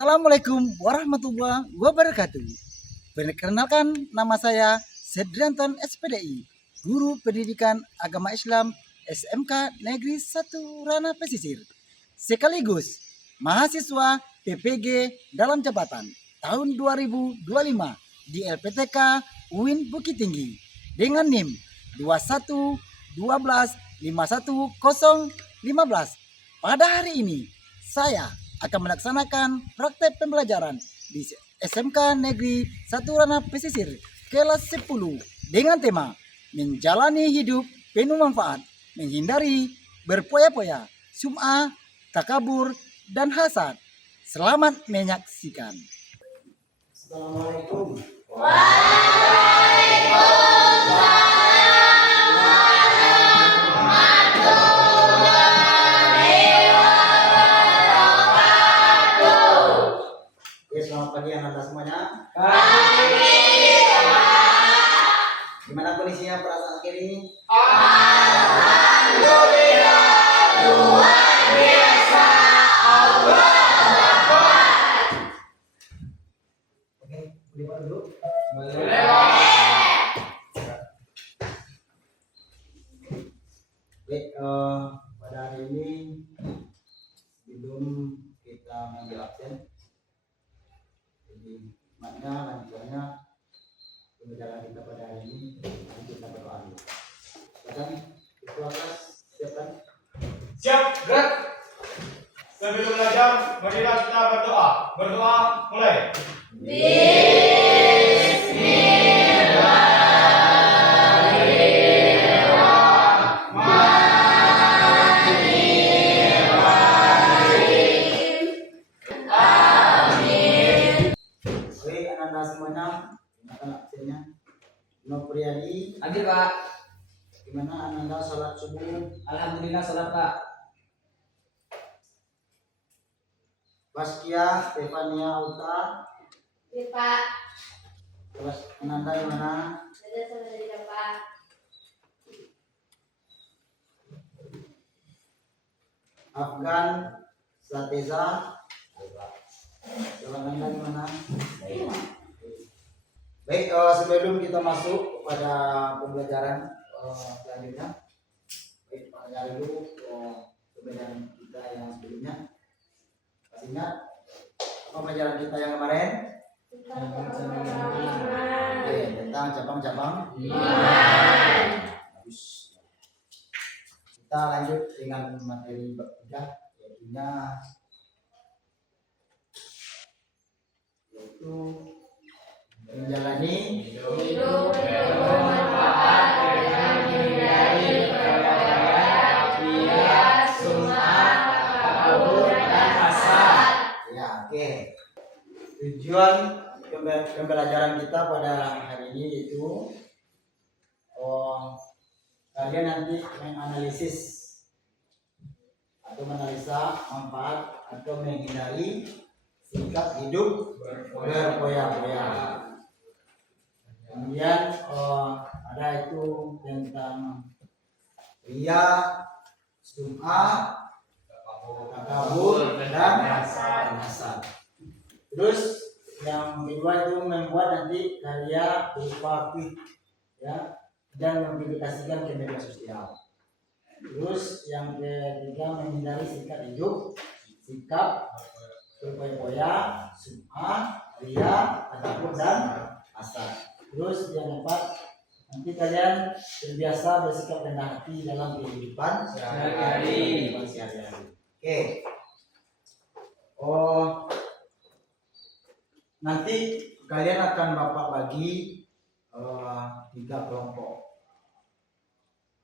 Assalamualaikum warahmatullahi wabarakatuh. Perkenalkan, nama saya Sedrianton SPDI, Guru Pendidikan Agama Islam SMK Negeri 1 Rana Pesisir, sekaligus mahasiswa PPG dalam jabatan tahun 2025 di LPTK UIN Bukit Tinggi dengan NIM 2112510015. Pada hari ini saya akan melaksanakan praktek pembelajaran di SMK Negeri 1 Rana Pesisir kelas 10 dengan tema menjalani hidup penuh manfaat, menghindari berpoya-poya, sum'ah, takabur, dan hasad. Selamat menyaksikan. Assalamualaikum. Selamat pagi anak-anak semuanya. Pagi. Gimana kondisinya perasaan kini? Alhamdulillah, luar biasa. Allah Akbar. Oke, boleh dulu? Boleh. Baik, pada hari ini sebelum kita mengambil absen, makna lanjutannya pembelajaran kita pada hari ini, mari kita berdoa dulu. Silakan ketua kelas, siapkan. Siap, gerak. Sebelum belajar, marilah kita berdoa. Berdoa, mulai. Baik, anak-anak semuanya, gunakan absennya. Nur Priyadi, Hadir Pak. gimana anak-anak sholat subuh? Alhamdulillah sholat Pak. Baskia Stefania Auta, Iya Pak, terus anak-anak yang mana? ada saudara Pak. Afgan Sateza, terus anak-anak yang mana? Baik, sebelum kita masuk pada pembelajaran selanjutnya, baik, pertanyaan dulu pembelajaran kita yang sebelumnya. Masih ingat apa pembelajaran kita yang kemarin? Oke, tentang cabang-cabang iman. Bagus. Kita lanjut dengan materi bab 3, yaitu menjalani Hidup bermanfaat dengan menghindari perbuatan riya, sum'ah, takabur, dan hasad. Ya, oke. Tujuan pembelajaran kita pada hari ini yaitu kalian nanti menganalisis atau menganalisa manfaat atau menghindari sikap hidup berpoya-poya. Kemudian ada itu tentang riya, sum'ah, takabur, dan hasad. Terus yang kedua itu membuat nanti karya berupa tweet, ya, dan mempublikasikan ke media sosial. Terus yang ketiga menghindari sikap berpoya-poya, sum'ah, riya, takabur, dan hasad. Terus yang keempat, nanti kalian terbiasa bersikap rendah hati dalam kehidupan sehari-hari. Oke. Nanti kalian akan Bapak bagi 3 kelompok.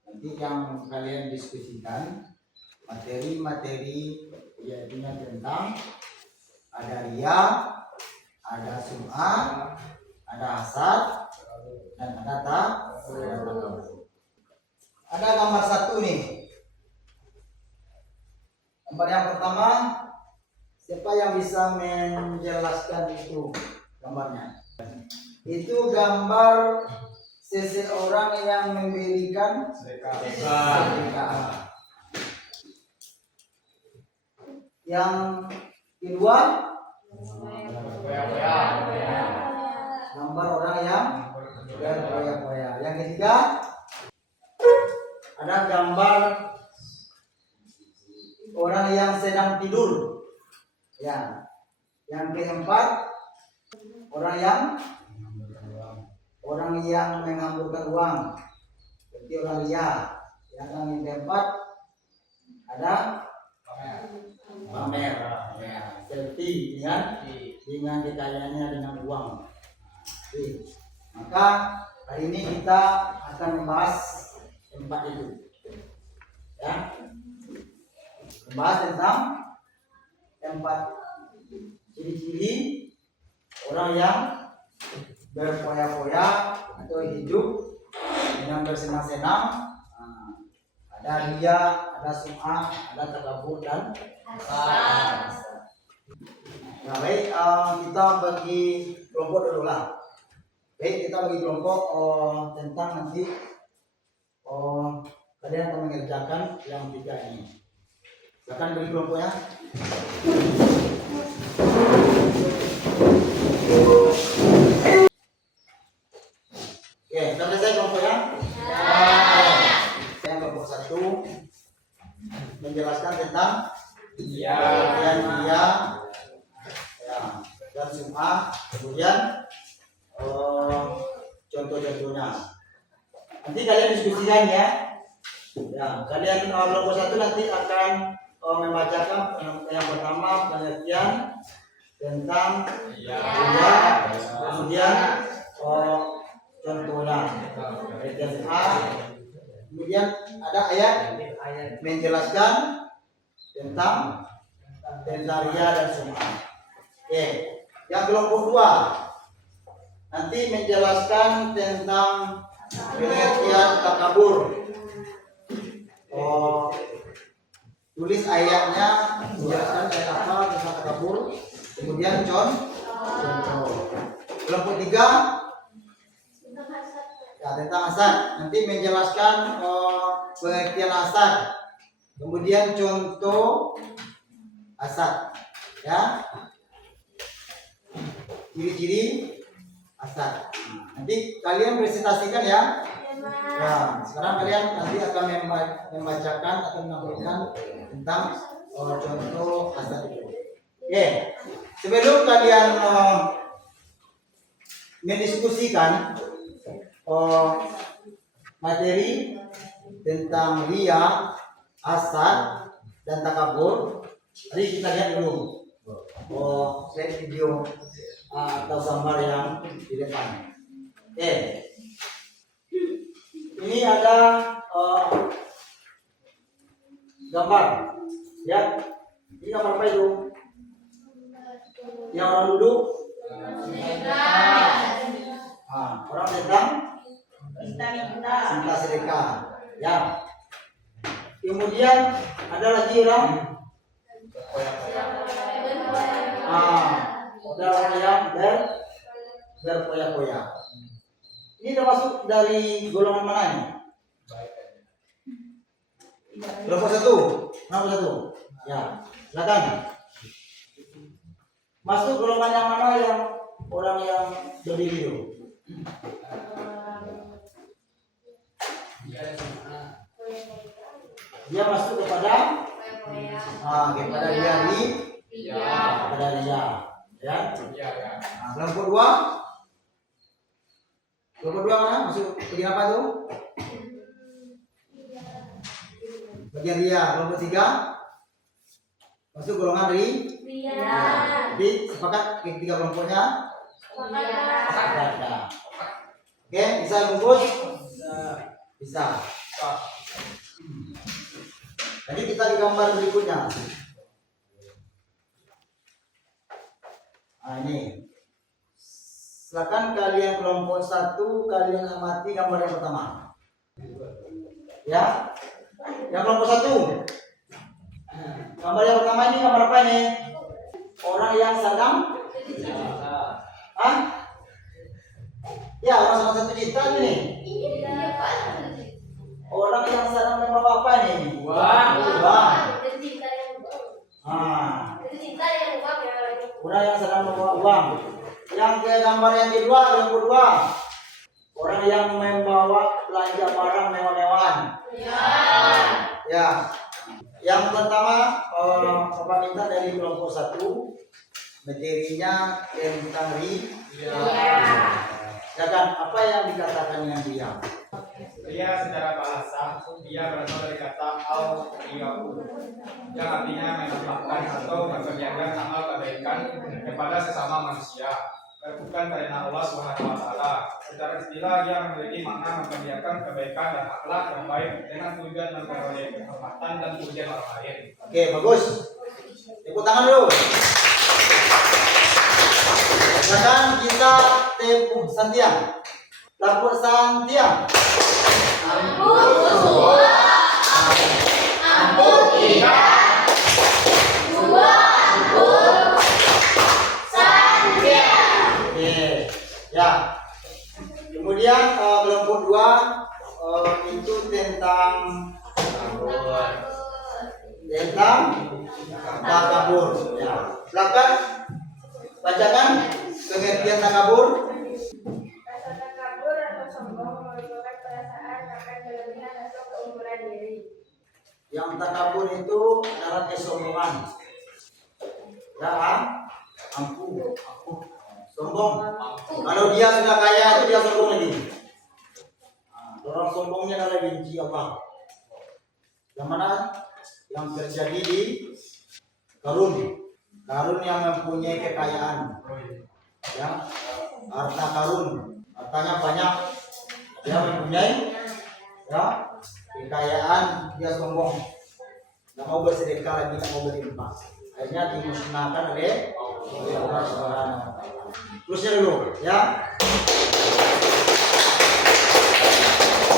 Nanti yang kalian diskusikan materi-materi yaitu tentang ada riya, ada sum'ah, ada hasad, dan ada takabur. Ada gambar 1 nih. Gambar yang pertama, siapa yang bisa menjelaskan itu gambarnya? Itu gambar seseorang yang memberikan sedekah. Yang kedua, Berpoya-poya. Gambar orang yang berpoya-poya. Yang ketiga ada gambar orang yang sedang tidur. Ya. Yang keempat orang yang menghamburkan uang. Berarti orang liar. Yang keempat ada pamer. Ya, selfie dengan kekayaannya dengan uang. Oke. Maka hari ini kita akan membahas empat itu. Ya. Membahas tentang empat ciri-ciri orang yang berpoya-poya atau hidup dengan bersenang-senang. Ada ria, ada sum'ah, ada takabur dan hasad. Nah, baik, kita bagi kelompok dulu lah. Baik, kita bagi kelompok tentang nanti kalian akan mengerjakan yang tiga ini. Silakan bagi kelompoknya. Oke, sudah selesai kelompoknya? Yang kelompok satu menjelaskan tentang pengertian dia, ya, dan sum'ah, kemudian contoh-contohnya. Nanti kalian diskusikan ya. Ya, kalian kelompok satu nanti akan membacakan yang pertama pengertian tentang dia, kemudian contohnya pengertian A, kemudian ada ayat menjelaskan tentang ria dan sum'ah. Oke, yang kelompok dua nanti menjelaskan tentang pengertian takabur. Tulis ayatnya, menjelaskan ayat apa tentang takabur, kemudian contoh. Kelompok tiga ya, tentang hasad, nanti menjelaskan pengertian hasad, kemudian contoh hasad, ya, ciri-ciri hasad. Nanti kalian presentasikan ya. Ya, sekarang kalian nanti akan membacakan atau menampilkan tentang contoh hasad itu. Oke, sebelum kalian mendiskusikan materi tentang ria, hasad, dan takabur, mari kita lihat dulu slide video atau gambar yang di depan. Oke. Ini ada gambar, ya. Ini gambar apa itu? Yang orang duduk? Orang sedang minta sedekah, ya. Kemudian ada lagi orang, ada orang yang berpoya-poya. Ini termasuk dari golongan mana ini? Kelompok satu. Ya, silakan. Masuk golongan yang mana yang orang yang berdiri itu? Dia masuk kepada dia kepada dia, ya. Kelompok dua. Kelompok dua mana? Masuk bagian apa tuh? Bagian ria. Kelompok tiga masuk golongan ria. Jadi sepakat ketiga kelompoknya? Sepakat. Oke, bisa bungkus? Bisa. Jadi kita di gambar berikutnya. Nah, ini. Silakan kalian kelompok satu, kalian amati gambar yang pertama. Ya, yang kelompok satu. Gambar yang pertama ini gambar apa nih? Orang yang sedang, ya, orang sama satu cinta ini. Orang yang sedang membawa apa nih? Uang. Orang yang sedang membawa uang. Yang ke gambar yang kedua, orang yang membawa belanja barang mewah-mewahan. Ya. Yang pertama, Bapak minta dari kelompok 1 materinya tentang ya kan, apa yang dikatakan dengan dia? Ria secara bahasa, dia berasal dari kata al-riyaku yang artinya menampakkan atau memperlihatkan amal kebaikan kepada sesama manusia, bukan karena Allah Subhanahu wa taala. Secara istilah dia memiliki makna memperlihatkan kebaikan dan akhlak yang baik dengan tujuan memperoleh kehormatan dan pujian orang lain. Oke, bagus. Tepuk tangan dulu. Sekarang kita tepuk santiang. Tepuk santiang. Oke, ya. Kemudian kelompok 2 itu tentang takabur. Ya. Silakan bacakan pengertian takabur. Rasa takabur atau sombong merupakan perasaan akan kelebihan atau keunggulan diri. Yang takabur itu adalah kesombongan. Ya, aku sombong. Kalau dia sudah kaya itu dia sombong lagi. Orang sombongnya adalah benci Allah. Yang mana? Yang terjadi di Karun yang mempunyai kekayaan. Ya, harta karun, hartanya banyak. Dia mempunyai ya kekayaan, dia sombong. Tidak mau bersedekah lagi, tidak mau berlimpah. Akhirnya dimusnahkan oleh Allah Subhanahu wa taala. Terusnya dulu, ya.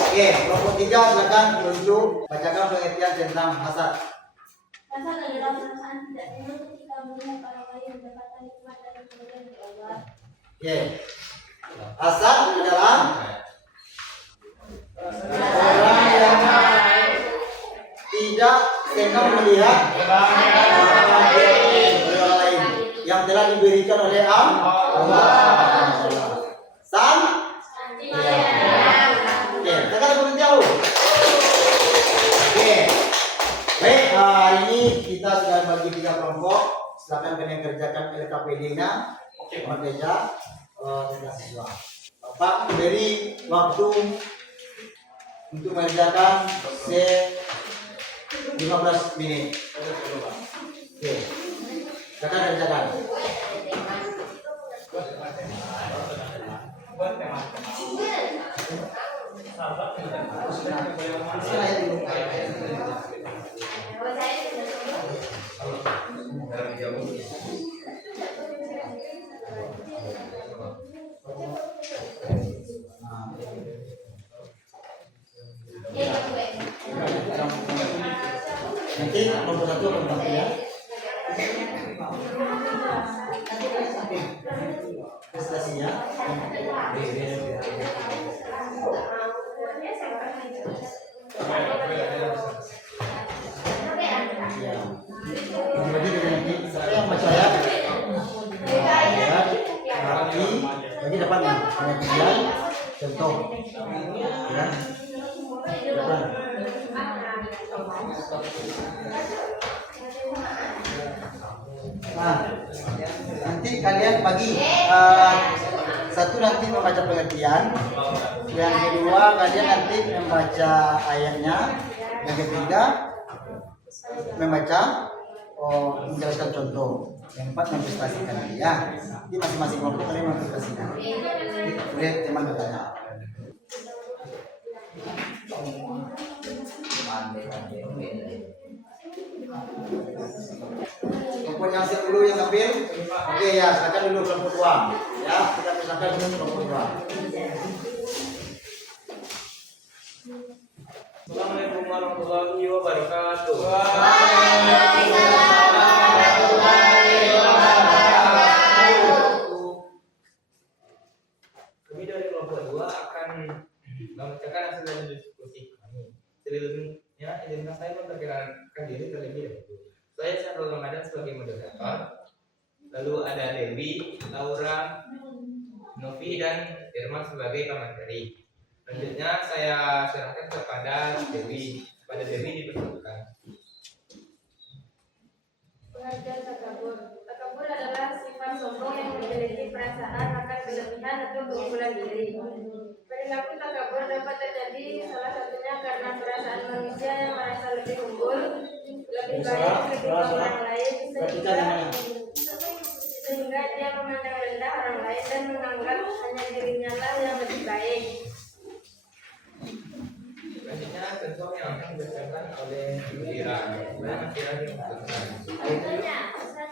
Oke, kelompok 3 silakan untuk bacakan pengertian tentang hasad. Hasad adalah perasaan tidak senang ketika melihat orang lain mendapatkan nikmat dan kemudian dari Allah. Oke. Hasad adalah orang yang tidak senang melihat orang lain yang telah diberikan oleh Allah. Oke, tekan berhenti jauh. Oke. Baik, hari ini kita sudah bagi 3 kelompok. Silakan kalian kerjakan LKPD-nya. Bekerja dengan siswa. Bapak beri waktu untuk mengerjakan 15 menit. Oke. Silakan kerjakan. Nanti nomor 1 nomor 3 ya. Prestasinya. Bagi dari nanti siapa yang baca ya? Berarti bagi dapatnya pengertian contoh. Ya. Depan. Nah, nanti kalian bagi satu nanti membaca pengertian, yang kedua kalian nanti membaca ayatnya, yang ketiga membaca menjelaskan contoh, yang keempat mempresentasikan ya. Jadi masing-masing kelompok kalian mempresentasikan. Boleh teman bertanya. Kelompok yang siap dulu yang ambil. Oke ya, silakan dulu kelompok 2. Ya, kita silakan dulu kelompok 2. Assalamualaikum warahmatullahi wabarakatuh. Kami dari kelompok 2 akan membacakan hasil dari diskusi kami. Sebelumnya, izinkan saya memperkenalkan diri terlebih dahulu. Saya Syahrul Ramadan sebagai moderator. lalu ada Dewi, Laura, Novi dan Irma sebagai pemateri. Selanjutnya saya serahkan kepada Dewi. Pada Dewi dipersilakan. Pengertian takabur. Takabur adalah sifat sombong yang memiliki perasaan akan kelebihan atau keunggulan diri. Perilaku takabur dapat terjadi salah satunya karena perasaan manusia yang merasa lebih unggul, lebih baik, lebih orang lain, sehingga dia memandang rendah orang lain dan menganggap hanya dirinya lah yang lebih baik. Selanjutnya contoh yang akan dibacakan oleh Ibu Ira. Mana Mas Ira yang membacakan? Contohnya, 1.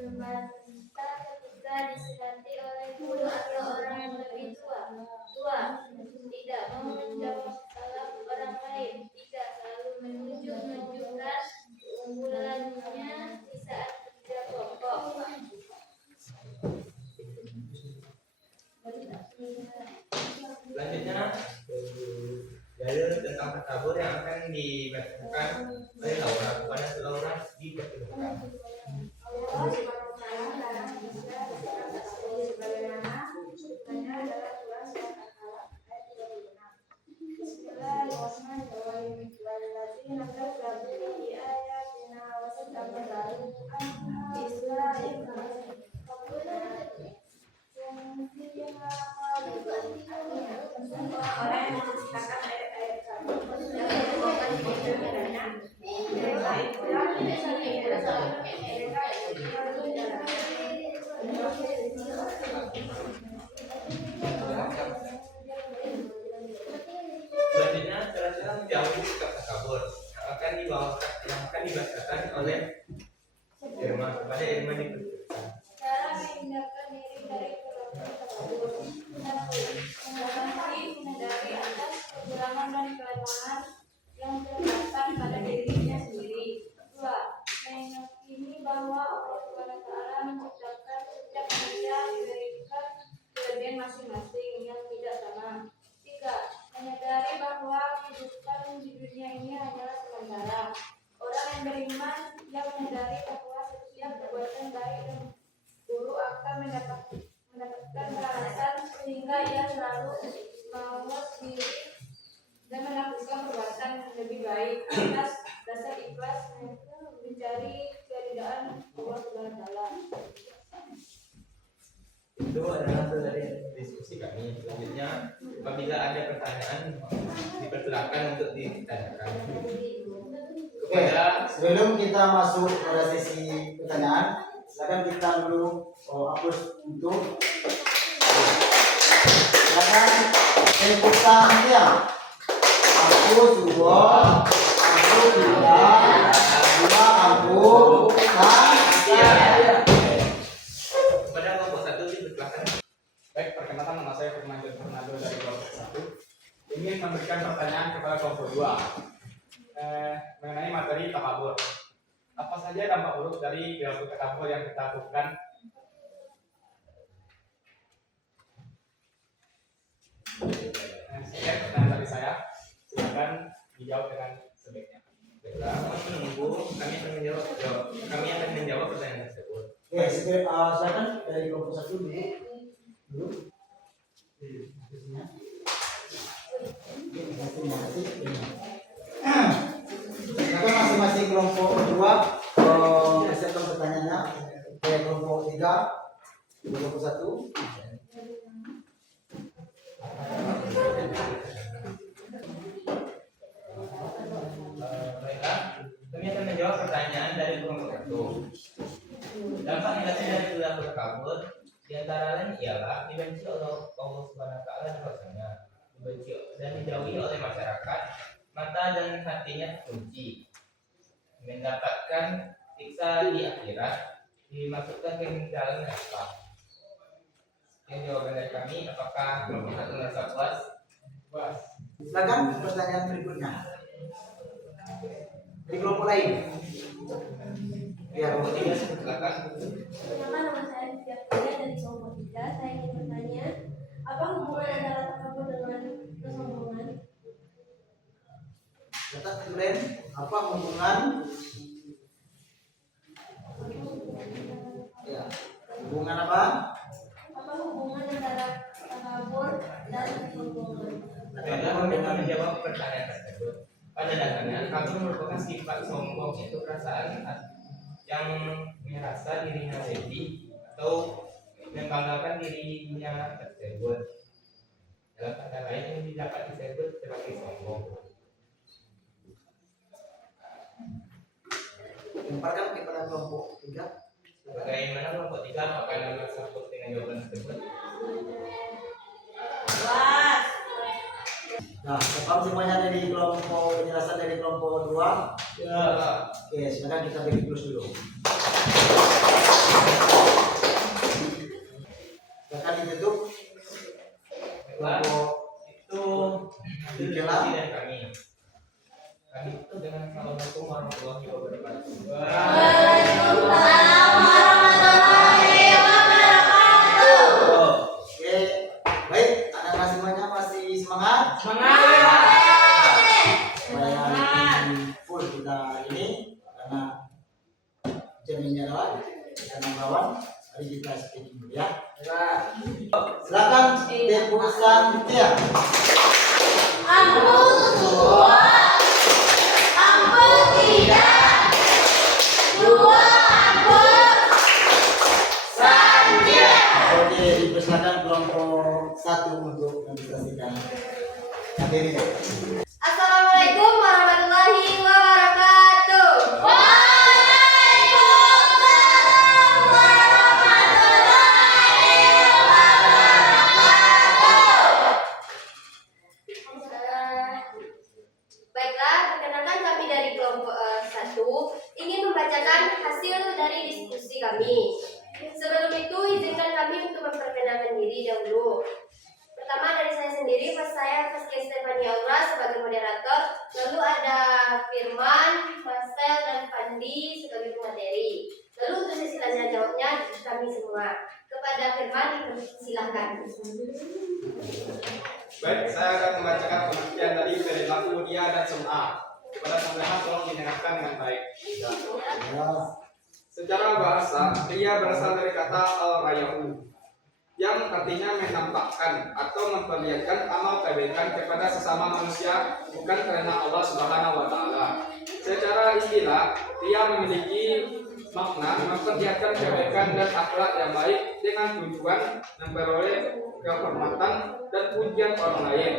Meminta ketika disihati oleh guru atau orang yang lebih tua. 2. Tidak mau menjawab salah orang lain. 3. Selalu menunjukkan keunggulannya di saat kerja kelompok. Selanjutnya dalil tentang takabur yang akan dibacakan oleh Laura. Kepada Laura dipersilakan. Allah Subhanahu wa Ta'ala melarang manusia bersikap tak sombong sebagaimana contohnya adalah surah Al-Alaq ayat 36. Bismillahirrahmanirrahim. Walladzina kafaru bi ayatina wastakbaru anha Isra'il orang yang mendustakan ayat-ayat kami dan melakukan kebenarannya, Selanjutnya cara-cara menjauhi sikap takabur yang akan dibacakan oleh Irma. Kepada Irma dipersilakan. cara menghindarkan diri dari perbuatan takabur. 1. Menghindari atas kekurangan dan kelemahan yang terdapat pada dirinya sendiri. 2. Meyakini bahwa Allah Subhanahu wa Ta'ala menciptakan setiap manusia diberikan kelebihan masing-masing yang tidak sama. 3. Menyadari bahwa kehidupan di dunia ini hanyalah sementara. Orang yang beriman yang menyadari bahwa setiap perbuatan baik dan buruk akan mendapatkan balasan, sehingga ia selalu mawas diri dan melakukan perbuatan yang lebih baik atas dasar ikhlas mencari keridhaan Allah Subhanahu wa Ta'ala. Itu adalah hasil dari diskusi kami. Selanjutnya, apabila ada pertanyaan, dipersilakan untuk ditanyakan. Oke, sebelum kita masuk pada sesi pertanyaan, silakan kita dulu hapus untuk silakan kita ya. Aku dua, aku Pada kelompok 1 dipersilakan. Baik, perkenalkan nama saya Firmansyah Fernando dari kelompok 1. Ingin memberikan pertanyaan kepada kelompok 2 mengenai materi takabur. Apa saja dampak buruk dari perilaku takabur yang kita lakukan? Sekian pertanyaan dari saya. Silakan dijawab dengan sebaiknya. Baiklah, mohon menunggu. Kami akan menjawab pertanyaan tersebut. Oke, silakan dari kelompok 1 dulu. Silakan masing-masing kelompok 2 persiapkan pertanyaannya. Oke, kelompok 3, kelompok 1. Baiklah, kami akan menjawab pertanyaan dari kelompok 1. Dampak negatif dari perilaku takabur di antara lain ialah dibenci oleh Allah Subhanahu wa Ta'ala dan Rasulnya, dibenci dan dijauhi oleh masyarakat, mata dan hatinya terkunci, mendapatkan siksa di akhirat, dimasukkan ke dalam neraka. Ini jawaban dari kami. Apakah kelompok 1 merasa puas? Puas. Silakan pertanyaan berikutnya. Di kelompok lain. Ya, Kelompok 3 silakan. Perkenalkan, nama saya Tia Kuliah dari kelompok 3. Saya ingin bertanya, apa hubungan antara takabur dengan kesombongan? Kata kalian apa hubungan Dengan apa? Apa hubungan antara takabur dan sombongan? Adalah untuk menjawab pertanyaan tersebut. Pada dasarnya, kabur merupakan sifat sombong, itu perasaan yang merasa dirinya lebih atau membanggakan dirinya tersebut. Dalam kata lain, ini dapat disebut sebagai sombong. Lemparkan kepada kelompok 3. Bagaimana kelompok 3 apakah anda sanggup dengan jawaban tersebut? Nah, paham semuanya dari kelompok penjelasan dari kelompok 2? Ya. Oke, sekarang kita bagi plus dulu. Silakan ditutup. Kelompok Itu Dikira. dan kami. Kami itu dengan Assalamualaikum warahmatullahi wabarakatuh. Oke, baik. Anak-anak semuanya masih semangat? Semangat. Supaya lebih full kita ini karena jaminnya adalah karena lawan. Mari kita speaking dulu ya. Silakan Depusan Tia. Oke, dipersilakan kelompok 1 untuk menjelaskan materi. Assalamualaikum warahmatullahi wabarakatuh. Baiklah, perkenalkan kami dari kelompok 1 ingin membacakan hasil dari diskusi kami. Sebelum itu, izinkan kami untuk memperkenalkan diri dahulu. Pertama dari saya sendiri, saya Faskia Stefania Aura sebagai moderator. Lalu ada Firman, Marcel, dan Pandi sebagai pemateri. Lalu untuk sesi tanya jawabnya kami semua. Kepada Firman, silakan. Baik, saya akan membacakan pengertian dari perilaku dia dan sum'ah. Kepada sampean tolong didengarkan dengan baik. Ya. Secara bahasa, ria berasal dari kata al-rayahu yang artinya menampakkan atau memperlihatkan amal kebaikan kepada sesama manusia bukan karena Allah Subhanahu wa taala. Secara istilah, ria memiliki makna memperlihatkan kebaikan dan akhlak yang baik dengan tujuan memperoleh kehormatan dan pujian orang lain.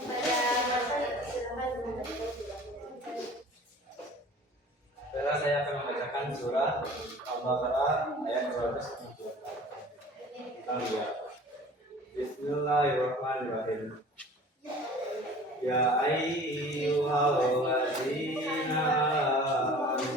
Kepada Marcel, silakan. Sekarang saya akan membacakan surah Al-Baqarah ayat 274. Kita lihat. Bismillahirrahmanirrahim. Ya ayyuhalladzina amanu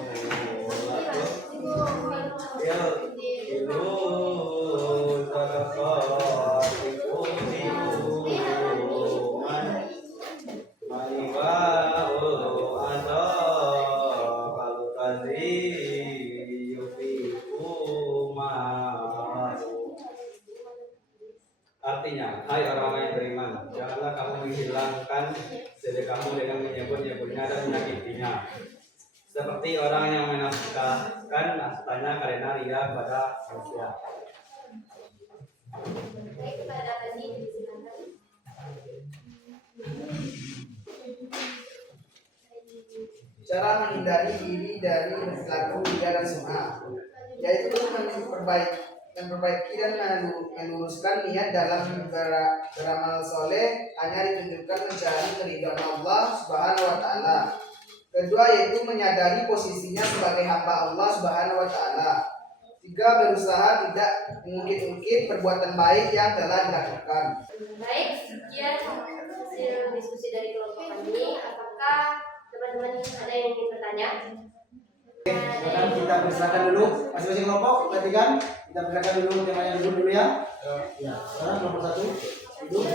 Artinya, hai orang yang beriman, janganlah kamu menghilangkan sedekahmu dengan menyebut-nyebutnya dan menyakitinya. Seperti orang yang menafkahkan hartanya karena ria pada manusia. Baik, kepada Pandi, silakan. Cara menghindari diri dari perilaku ria dan sum'ah, yaitu memperbaiki dan meluruskan niat dalam beramal soleh hanya ditunjukkan mencari keridhaan Allah Subhanahu wa taala. Kedua yaitu menyadari posisinya sebagai hamba Allah Subhanahu wa taala. Tiga, berusaha tidak mengungkit-ungkit perbuatan baik yang telah dilakukan. Baik, sekian hasil diskusi dari kelompok kami. Apakah teman-teman ada yang ingin bertanya? Sekarang kita persilakan dulu masing-masing kelompok, perhatikan. Kita persilakan dulu temanya dulu ya. Ya, sekarang kelompok 1 duduk.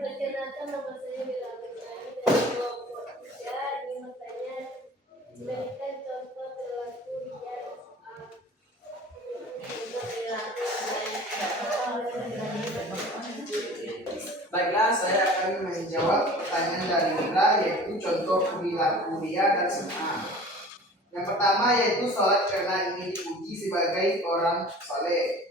Perkenalkan, nama saya Bila Fitrani dari kelompok 3. Ingin bertanya, berikan contoh perilaku ria Baiklah, saya akan menjawab pertanyaan dari Mira, yaitu contoh perilaku ria dan sum'ah. Yang pertama yaitu sholat karena ingin dipuji sebagai orang soleh.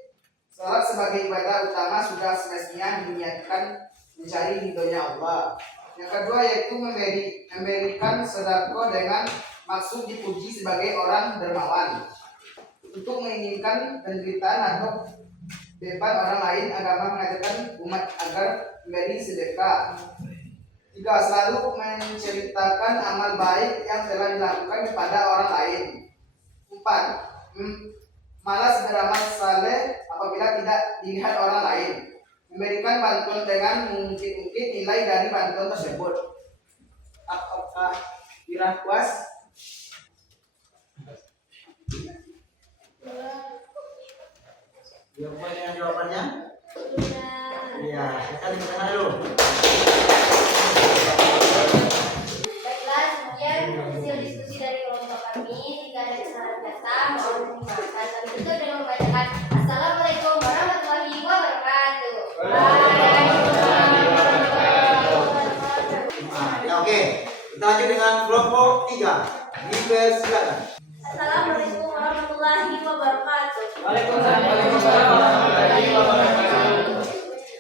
Sholat sebagai ibadah utama sudah semestinya diniatkan mencari ridhonya Allah. Yang kedua yaitu memberikan sedekah dengan maksud dipuji sebagai orang dermawan. Untuk menginginkan penderitaan atau beban orang lain, agama mengajarkan umat agar memberi sedekah. Tiga, selalu menceritakan amal baik yang telah dilakukan kepada orang lain. 4, malas beramal saleh apabila tidak dilihat orang lain. Memberikan bantuan dengan mengungkit-ungkit nilai dari bantuan tersebut. Apakah Ira puas? Jawab dengan jawabannya. Iya, kita di sana dulu. Baiklah, sekian hasil diskusi dari kelompok kami. Jika ada kesalahan kata, mohon dimaafkan. Kami tutup dengan membacakan Assalamualaikum warahmatullahi wabarakatuh. Ya, oke. Kita lanjut dengan kelompok 3. Dipersilakan. Assalamualaikum warahmatullahi wabarakatuh. Waalaikumsalam warahmatullahi wabarakatuh.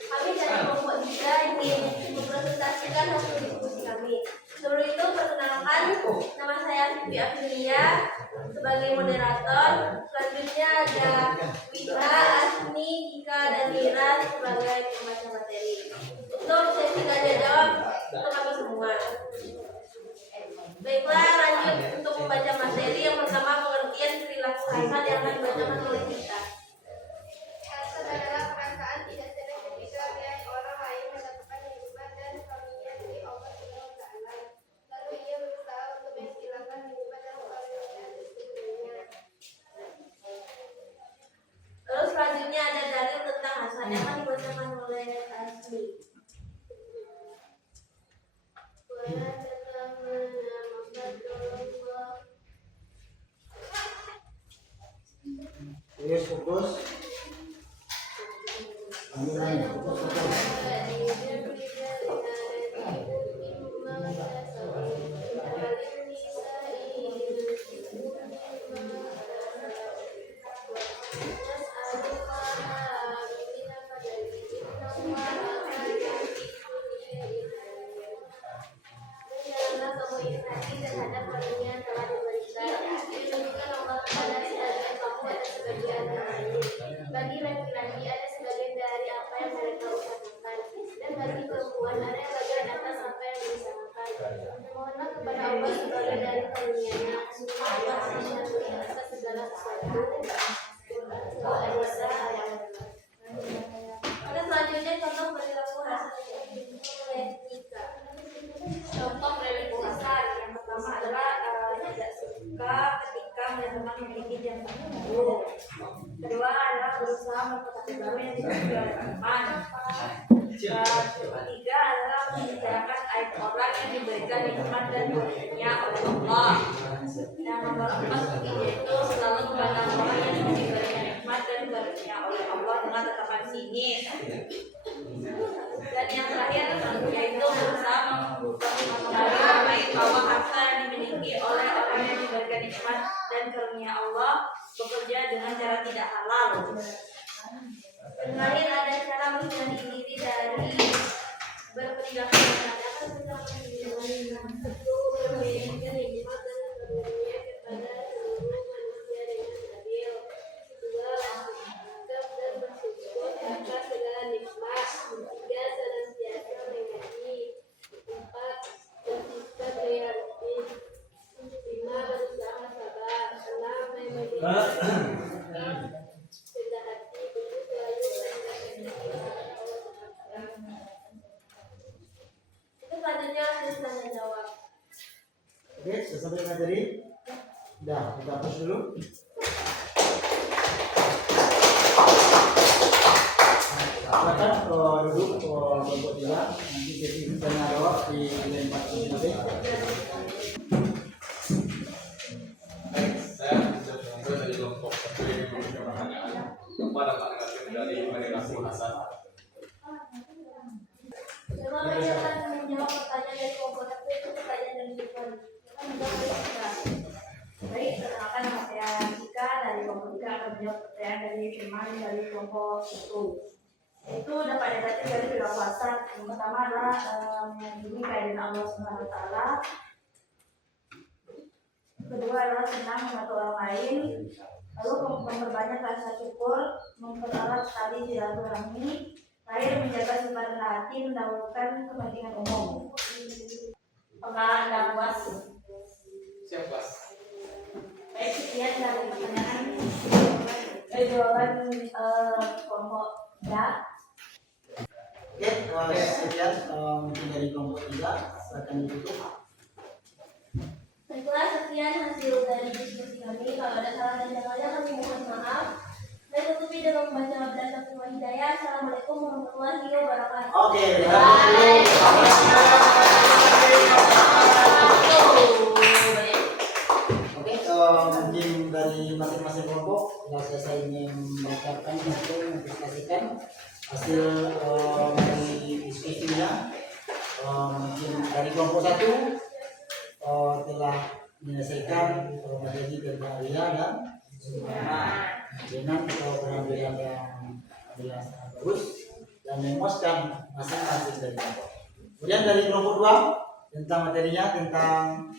Kami dari kelompok 3 ingin mempresentasikan hasil diskusi kami. Sebelum itu perkenalkan, nama saya Vivi Afilia sebagai moderator. Selanjutnya ada Wita, Asmi, Gika, dan Mira sebagai pembaca materi. Untuk sesi tanya jawab untuk kami semua. Baiklah, lanjut untuk membaca materi. Yang pertama, pengertian perilaku hasad yang akan dibacakan oleh kita. Hasad adalah perasaan tidak senang ketika melihat orang lain mendapatkan nikmat dan karunia dari Allah Subhanahu wa Ta'ala. Lalu ia berusaha untuk menghilangkan nikmat dan karunia dari sebelumnya. Lalu selanjutnya ada dalil tentang hasad yang akan dibacakan oleh Asmi. Yes, fokus. Fokus. Janganlah kamu iri hati terhadap karunia yang telah diberikan. Tunjukkan Allah kepada sebagian kamu ada sebagian yang lain. Bagi laki-laki ada sebagian dari apa yang mereka usahakan, dan bagi perempuan ada yang bagian atas apa yang diusahakan. Mohonlah kepada Allah sebagai dari karunia-Nya. Allah Maha atas segala sesuatu. Al-Nisa ayat 4. Pada selanjutnya contoh perilaku hasad oleh Nika. Contoh perilaku hasad yang pertama adalah tidak suka ketika melihat memiliki jantan baru. Kedua adalah berusaha mendapatkan baru yang dimiliki oleh teman. Ketiga adalah membicarakan aib orang yang diberikan nikmat dan karunia oleh Allah. Dan nomor 4 yaitu selalu memandang orang yang diberikan nikmat dan karunia oleh Allah dengan tatapan sinis. Dan yang terakhir yaitu berusaha mempengaruhi bahwa harta yang dimiliki oleh orang yang diberikan nikmat dan karunia Allah bekerja dengan cara tidak halal. Dan terakhir ada cara menghindari diri dari berperilaku terhadap satu memberikan nikmat dan karunia kepada seluruh manusia dengan adil. Dua, bersikap dan bersyukur atas segala nikmat. Tiga, senantiasa mengaji. Empat, bersikap realistis. Lima, berusaha sabar. Enam, memiliki rendah hati. Tujuh, selalu itu selanjutnya hasil tanya jawab. Oke, sudah sampai materi. Udah, kita hapus dulu. Silakan duduk kelompok 3. Nanti sesi tanya jawab di lempar nanti. Baik, saya dari kelompok 1 ini memberikan pertanyaan kepada Pak Negatif dari perilaku hasad. Coba kalian akan menjawab pertanyaan dari kelompok satu itu pertanyaan dari Jepang. Kita menjawab dari kita. Baik, firman dari kelompok itu. Itu dapat didapati dari beberapa pasal. Yang pertama adalah meyakini kehadiran Allah Subhanahu Wa Taala. Kedua adalah senang membantu orang lain. Lalu memperbanyak rasa syukur, mempererat tali silaturahmi, terakhir menjaga sifat rendah hati, mendahulukan kepentingan umum. Apakah Anda puas? Siap, Bos. Baik, sekian dari pertanyaan jawaban kelompok ya. Oke, sekian mungkin dari kelompok 3 silakan ditutup. Baiklah, sekian hasil dari diskusi kami. Kalau ada salah dan jangannya kami mohon maaf. Saya tutupi dengan membaca abdan taqwa hidayah. Assalamualaikum warahmatullahi wabarakatuh. Oke, mungkin dari masing-masing kelompok sudah selesai membacakan atau mendiskusikan hasil dari diskusinya. Mungkin dari kelompok 1 telah menyelesaikan materi tentang Ria dan dengan pengambilan yang jelas bagus dan memuaskan masing-masing dari kelompok. Kemudian dari kelompok 2 tentang materinya tentang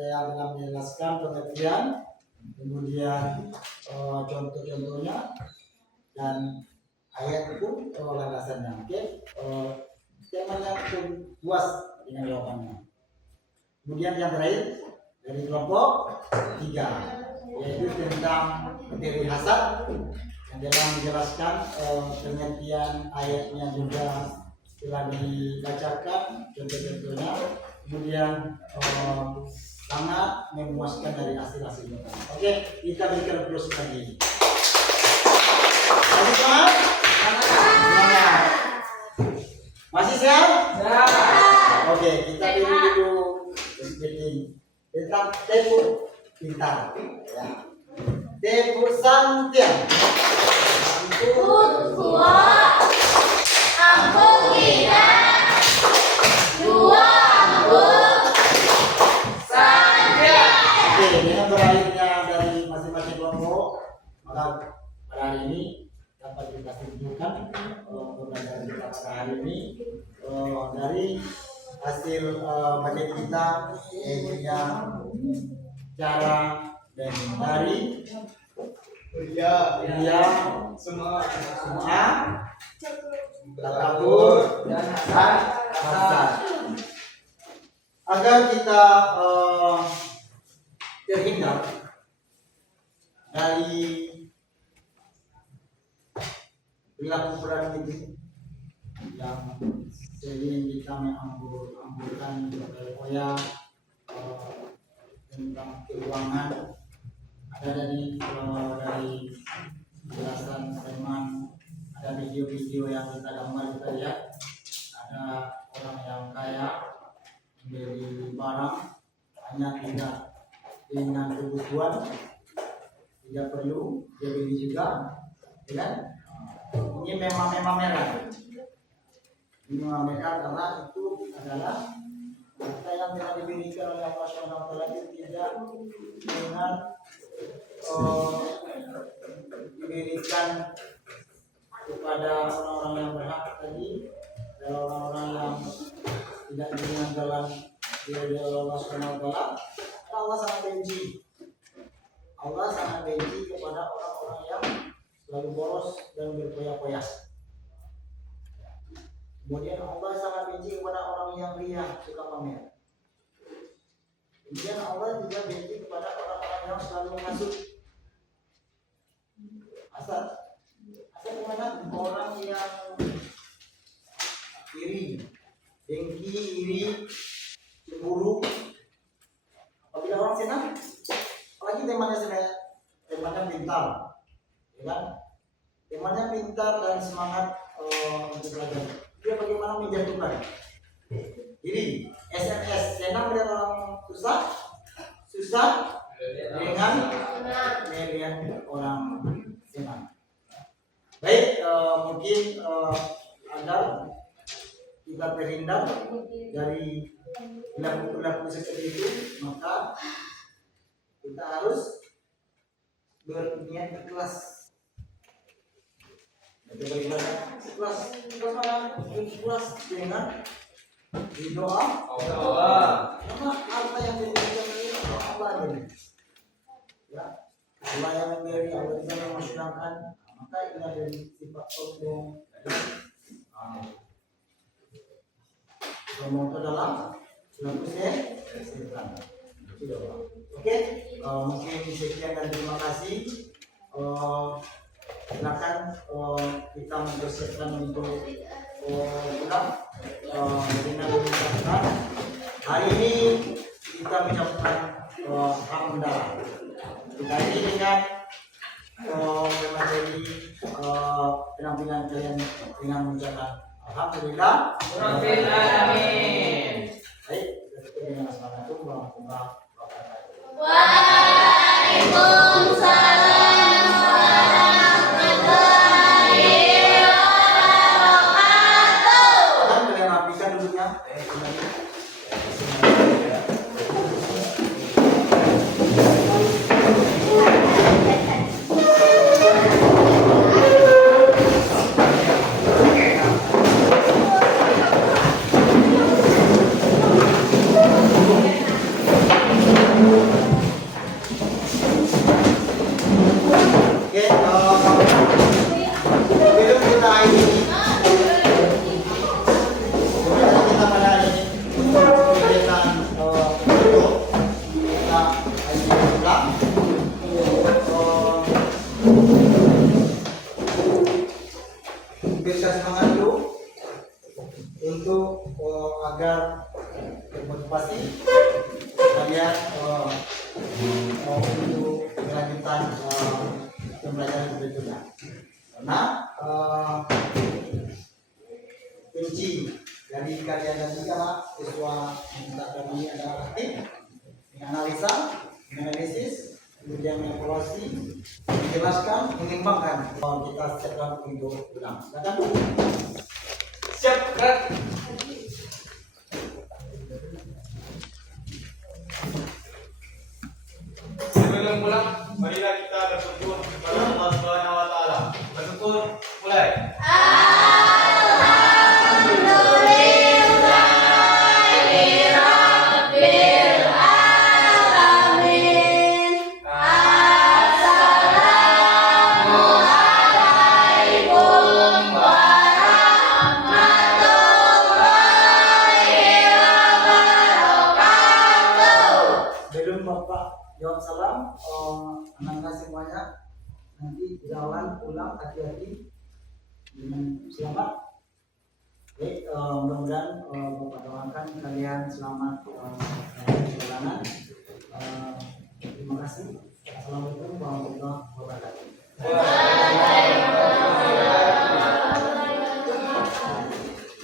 yang telah menjelaskan pengertian, kemudian contoh-contohnya dan ayat itu landasannya. Oke, temanya pun puas dengan jawabannya. Kemudian yang terakhir dari kelompok 3 yaitu tentang materi hasad yang telah menjelaskan pengertian ayatnya juga telah dibacakan contoh-contohnya, kemudian sangat memuaskan dari hasil-hasilnya. Oke, kita berikan aplaus lagi. Masih semangat? Semangat. Masih sehat? Oke, kita beri dulu tentang Tepu Pintar. Ya. Tepu Santian. Tua, aku kita, dua aku saja. Oke, dengan berakhirnya dari masing-masing kelompok, maka pada hari ini dapat kita simpulkan pembelajaran kita pada hari ini dari hasil materi kita yaitu yang cara dari Ria Semua takabur dan hasad agar kita terhindar dari perilaku itu yang sering kita mengambilkan berkoya tentang keuangan. Ada dari penjelasan Saiman, ada video-video yang kita gambar, kita lihat ada orang yang kaya membeli barang hanya tidak dengan kebutuhan, tidak perlu dia beli juga, ya kan? Ini memang merah. Ini memamerkan karena itu adalah harta yang telah diberikan oleh Allah Subhanahu wa taala, tidak dengan diberikan kepada orang-orang yang berhak tadi, dan orang-orang yang tidak dengan dalam diri Allah Subhanahu wa taala. Allah sangat benci. Allah sangat benci kepada orang-orang yang selalu boros dan berpoya-poya. Kemudian Allah sangat benci kepada orang yang ria, suka pamer. Kemudian Allah juga benci kepada orang-orang yang selalu menghasut. Asal kemana? Orang yang iri, dengki, iri, cemburu. Apabila orang senang, apalagi temannya pintar, ya kan? Temannya pintar dan semangat untuk belajar. Dia bagaimana menjatuhkan diri. SMS senang melihat orang susah dengan melihat orang senang. Baik, mungkin agar kita terhindar dari perilaku seperti itu, maka kita harus berniat ikhlas. Ikhlas mana? Ikhlas dengan di doa. Karena apa yang diberikan ini Allah ini. Ya, Allah yang memberi, Allah yang memusnahkan. Maka ini dari sifat sombong. Sombong itu dalam setan. Oke, mungkin sekian dan terima kasih. Silakan kita mempersiapkan untuk pulang dengan mengucapkan hari ini kita mengucapkan alhamdulillah. Kita ini dengan memateri penampilan kalian dengan mengucapkan alhamdulillah. Rabbil alamin. Baik, kita tutup dengan assalamualaikum warahmatullahi wabarakatuh. Waalaikumsalam warahmatullahi wabarakatuh. Kan kalian rapikan dulunya. Oke, sebelum kita akhiri, sebelum kita pada ini untuk kegiatan video, kita akhiri ulang. Bisa semangat dulu untuk agar termotivasi kalian untuk kelanjutan pembelajaran berikutnya. Karena kunci dari kalian dan juga siswa minta kami adalah aktif, menganalisa, menganalisis, kemudian mengevaluasi, menjelaskan, mengembangkan. Kita siapkan untuk ulang. Silakan. Siap, gerak. Sebelum pulang, marilah kita bersyukur kepada Allah Subhanahu wa taala. Bersyukur, mulai. Alhamdulillahirabbil alamin. Assalamualaikum warahmatullahi wabarakatuh. Belum Bapak jawab salam, anak-anak semuanya nanti jalan pulang hati-hati dengan selamat. Baik, mudah-mudahan Bapak doakan kalian selamat dalam perjalanan. Terima kasih. Assalamualaikum warahmatullahi wabarakatuh.